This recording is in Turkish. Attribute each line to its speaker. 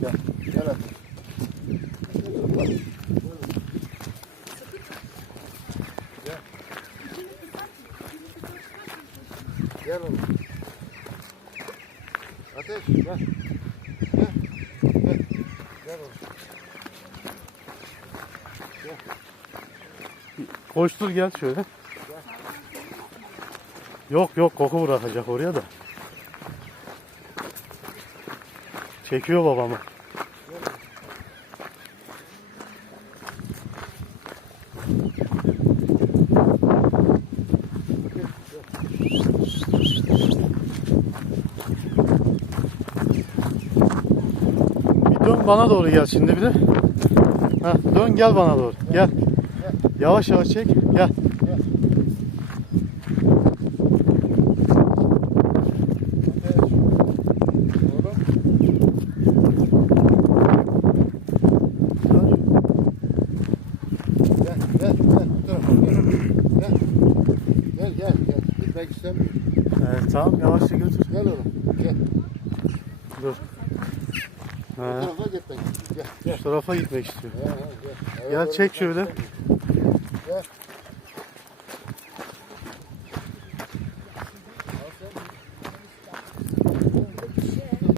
Speaker 1: Gel. Gel hadi. Gel. Gel oğlum. Ateş gel. Gel. Gel. Gel oğlum.
Speaker 2: Koştur gel şöyle. Yok yok koku bırakacak oraya da. Çekiyor babamı. Bir dön bana doğru gel şimdi bir de. Ha, dön gel bana doğru. Gel. Yavaş yavaş çek. Gel.
Speaker 1: Ateş. Oğlum. Gel, gel, gel. Bu tarafa gel. Gel. Gel, gel, gel. Gitmek istemiyorum.
Speaker 2: Evet, tamam yavaşça götür.
Speaker 1: Gel oğlum. Gel.
Speaker 2: Dur.
Speaker 1: Bu
Speaker 2: Ha,
Speaker 1: tarafa gitmek istiyorum. Gel, gel.
Speaker 2: şu tarafa gitmek istiyor.
Speaker 1: He, he, gel.
Speaker 2: Gel çek şöyle.